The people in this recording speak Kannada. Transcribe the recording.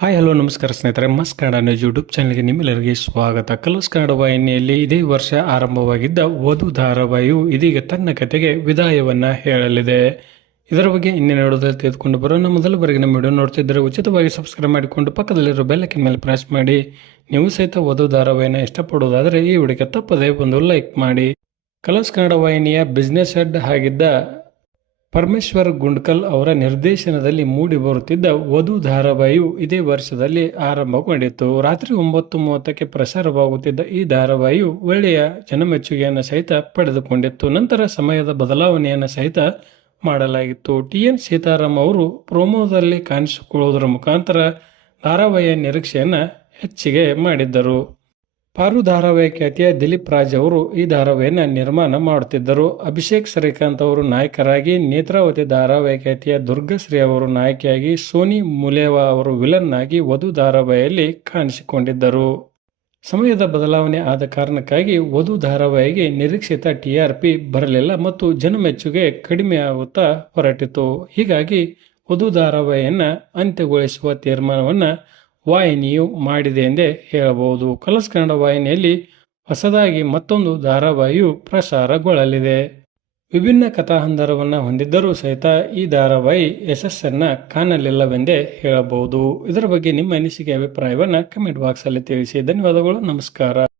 ಹಾಯ್ ಹಲೋ ನಮಸ್ಕಾರ ಸ್ನೇಹಿತರೆ, ಮಸ್ ಕನ್ನಡ ನ್ಯೂಸ್ ಯೂಟ್ಯೂಬ್ ಚಾನಲ್ಗೆ ನಿಮ್ಮೆಲ್ಲರಿಗೆ ಸ್ವಾಗತ. ಕಲರ್ಸ್ ಕನ್ನಡ ವಾಹಿನಿಯಲ್ಲಿ ಇದೇ ವರ್ಷ ಆರಂಭವಾಗಿದ್ದ ವಧು ಧಾರಾವಾಹಿಯು ಇದೀಗ ತನ್ನ ಕತೆಗೆ ವಿದಾಯವನ್ನ ಹೇಳಲಿದೆ. ಇದರ ಬಗ್ಗೆ ಇನ್ನೇನು ಹೇಳೋದ್ರಲ್ಲಿ ತೆಗೆದುಕೊಂಡು ಬರೋಣ. ಮೊದಲ ಬಾರಿಗೆ ನಮ್ಮ ವಿಡಿಯೋ ನೋಡ್ತಿದ್ದರೆ ಉಚಿತವಾಗಿ ಸಬ್ಸ್ಕ್ರೈಬ್ ಮಾಡಿಕೊಂಡು ಪಕ್ಕದಲ್ಲಿರೋ ಬೆಲ್ಲೈಕನ್ ಮೇಲೆ ಪ್ರೆಸ್ ಮಾಡಿ. ನೀವು ಸಹಿತ ವಧು ಧಾರಾವಾಹಿನ ಇಷ್ಟಪಡುವುದಾದರೆ ಈ ವಿಡಿಯೋಗೆ ತಪ್ಪದೆ ಒಂದು ಲೈಕ್ ಮಾಡಿ. ಕಲರ್ಸ್ ಕನ್ನಡ ವಾಹಿನಿಯ ಬಿಸ್ನೆಸ್ ಹೆಡ್ ಆಗಿದ್ದ ಪರಮೇಶ್ವರ್ ಗುಂಡ್ಕಲ್ ಅವರ ನಿರ್ದೇಶನದಲ್ಲಿ ಮೂಡಿ ಬರುತ್ತಿದ್ದ ವಧು ಧಾರಾವಾಹಿಯು ಇದೇ ವರ್ಷದಲ್ಲಿ ಆರಂಭಗೊಂಡಿತ್ತು. ರಾತ್ರಿ 9:30ಕ್ಕೆ ಪ್ರಸಾರವಾಗುತ್ತಿದ್ದ ಈ ಧಾರಾವಾಹಿಯು ಒಳ್ಳೆಯ ಜನಮೆಚ್ಚುಗೆಯನ್ನು ಸಹಿತ ಪಡೆದುಕೊಂಡಿತ್ತು. ನಂತರ ಸಮಯದ ಬದಲಾವಣೆಯನ್ನು ಸಹಿತ ಮಾಡಲಾಗಿತ್ತು. ಟಿ.ಎನ್. ಸೀತಾರಾಮ್ ಅವರು ಪ್ರೋಮೋದಲ್ಲಿ ಕಾಣಿಸಿಕೊಳ್ಳುವುದರ ಮುಖಾಂತರ ಧಾರಾವಾಹಿಯ ನಿರೀಕ್ಷೆಯನ್ನು ಹೆಚ್ಚಿಗೆ ಮಾಡಿದ್ದರು. ಪಾರು ಧಾರಾವಾಹಿ ಖ್ಯಾತಿಯ ದಿಲೀಪ್ ರಾಜ್ ಅವರು ಈ ಧಾರಾವಾಹಿಯನ್ನು ನಿರ್ಮಾಣ ಮಾಡುತ್ತಿದ್ದರು. ಅಭಿಷೇಕ್ ಶ್ರೀಕಾಂತ್ ಅವರು ನಾಯಕರಾಗಿ, ನೇತ್ರಾವತಿ ಧಾರಾವಾಹಿ ಖ್ಯಾತಿಯ ದುರ್ಗಶ್ರೀ ಅವರು ನಾಯಕಿಯಾಗಿ, ಸೋನಿ ಮುಲೇವಾ ಅವರು ವಿಲನ್ ಆಗಿ ವಧು ಧಾರಾವಾಹಿಯಲ್ಲಿ ಕಾಣಿಸಿಕೊಂಡಿದ್ದರು. ಸಮಯದ ಬದಲಾವಣೆ ಆದ ಕಾರಣಕ್ಕಾಗಿ ವಧು ಧಾರಾವಾಹಿಗೆ ನಿರೀಕ್ಷಿತ TRP ಬರಲಿಲ್ಲ ಮತ್ತು ಜನಮೆಚ್ಚುಗೆ ಕಡಿಮೆಯಾಗುತ್ತಾ ಹೊರಟಿತು. ಹೀಗಾಗಿ ವಧು ಧಾರಾವಾಹಿಯನ್ನು ಅಂತ್ಯಗೊಳಿಸುವ ತೀರ್ಮಾನವನ್ನು ವಾಹಿನಿಯು ಮಾಡಿದೆ ಎಂದೇ ಹೇಳಬಹುದು. ಕಲರ್ಸ್ ಕನ್ನಡ ವಾಹಿನಿಯಲ್ಲಿ ಹೊಸದಾಗಿ ಮತ್ತೊಂದು ಧಾರಾವಾಹಿಯು ಪ್ರಸಾರಗೊಳ್ಳಲಿದೆ. ವಿಭಿನ್ನ ಕಥಾಹಂದರವನ್ನು ಹೊಂದಿದ್ದರೂ ಸಹಿತ ಈ ಧಾರಾವಾಹಿ ಯಶಸ್ಸನ್ನು ಕಾಣಲಿಲ್ಲವೆಂದೇ ಹೇಳಬಹುದು. ಇದರ ಬಗ್ಗೆ ನಿಮ್ಮ ಅನಿಸಿಕೆ ಅಭಿಪ್ರಾಯವನ್ನು ಕಮೆಂಟ್ ಬಾಕ್ಸಲ್ಲಿ ತಿಳಿಸಿ. ಧನ್ಯವಾದಗಳು. ನಮಸ್ಕಾರ.